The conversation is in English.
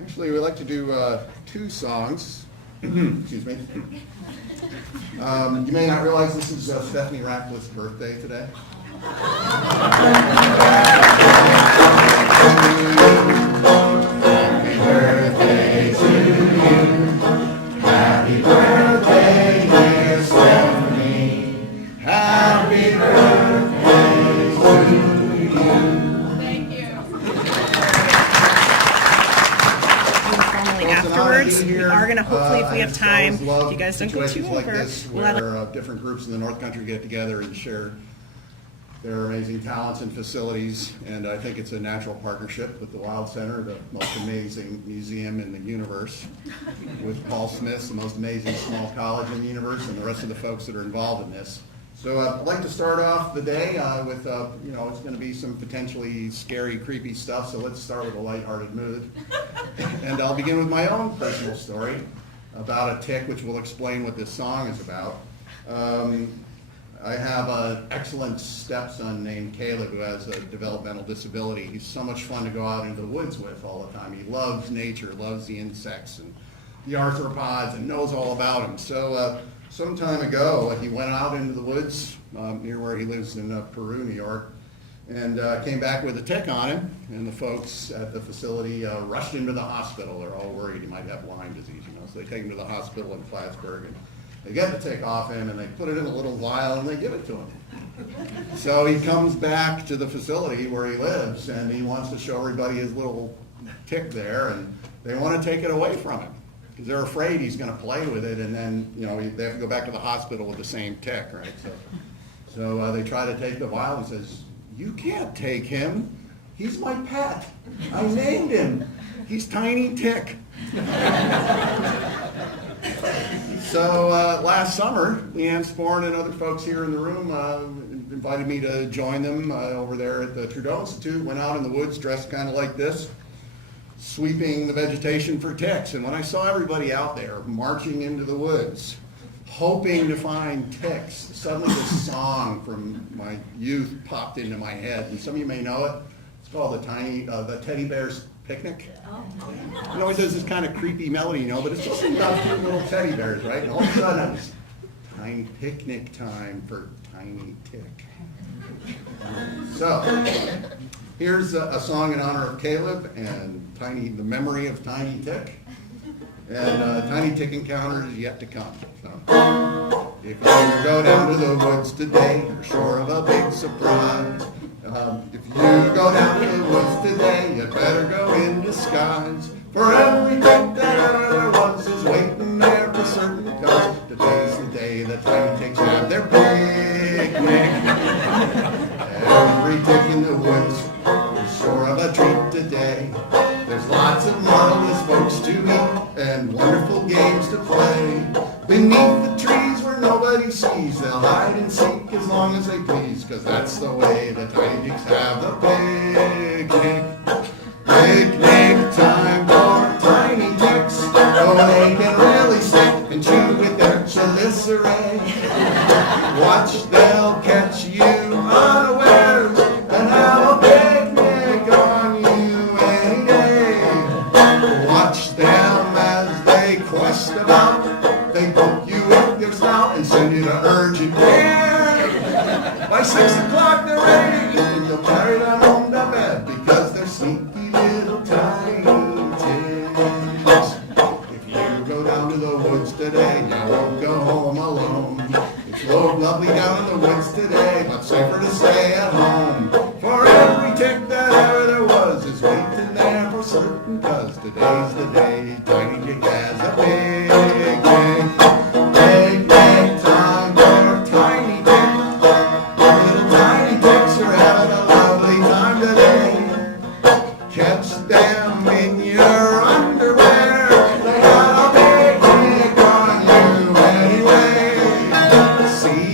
Actually, we like to do 2 songs. Excuse me. You may not realize this is Stephanie Ratcliffe's birthday today. Happy birthday to you. Happy birthday, dear Stephanie. Happy birthday to you. Thank you. Afterwards, we are going to hopefully, if we have time, if you guys don't go too like over, this, we'll have where different groups in the North Country get together and share their amazing talents and facilities, and I think it's a natural partnership with the Wild Center, the most amazing museum in the universe, with Paul Smith's, the most amazing small college in the universe, and the rest of the folks that are involved in this. So I'd like to start off the day with, it's going to be some potentially scary, creepy stuff, so let's start with a lighthearted mood. And I'll begin with my own personal story about a tick, which will explain what this song is about. I have an excellent stepson named Caleb who has a developmental disability. He's so much fun to go out into the woods with all the time. He loves nature, loves the insects and the arthropods, and knows all about them. So some time ago, he went out into the woods near where he lives in Peru, New York, and came back with a tick on him. And the folks at the facility rushed him to the hospital. They're all worried he might have Lyme disease, so they take him to the hospital in Plattsburgh. And they get the tick off him, and they put it in a little vial, and they give it to him. So he comes back to the facility where he lives, and he wants to show everybody his little tick there, and they want to take it away from him because they're afraid he's going to play with it, and then they have to go back to the hospital with the same tick, right? So they try to take the vial, and he says, "You can't take him. He's my pet. I named him. He's Tiny Tick." So last summer, Leanne Sporn and other folks here in the room invited me to join them over there at the Trudeau Institute. Went out in the woods dressed kind of like this, sweeping the vegetation for ticks. And when I saw everybody out there marching into the woods, hoping to find ticks, suddenly this song from my youth popped into my head. And some of you may know it. It's called the Teddy Bear's Picnic. It always has this kind of creepy melody, but it's just about 2 little teddy bears, right? And all of a sudden, it's tiny picnic time for Tiny Tick. So, here's a song in honor of Caleb and the memory of Tiny Tick. And Tiny Tick encounter is yet to come. So, if you go down to the woods today, you're sure of a big surprise. If you go down to the woods today, you better go in disguise. For every tick that ever was is waiting there for certain, cause today's the day the tiny ticks have their picnic. Every tick in the woods is sure of a treat today. There's lots of marvelous folks to meet and wonderful games to play. Beneath the trees where nobody sees, they'll hide and seek as long as they please, cause that's the way the tiny ticks have the picnic. Picnic time for tiny ticks. Oh, they can really stick and chew with their chelicerae. Watch, they'll catch you unawares and have a picnic on you any day. Watch them as they quest about. They poke you with their snout and send you to urgent care. By 6 o'clock they're ready to eat and you'll carry them home to bed because they're sneaky little tiny ticks. If you go down to the woods today, you won't go home alone. It's lovely down in the woods today, but safer to stay at home. For every tick that ever there was is waiting there for certain, cause today's the day Tiny Tick has a picnic. Picnic time for Tiny Tick. Little tiny ticks are having a lovely time today. Catch them in your underwear. They got a picnic on you anyway. See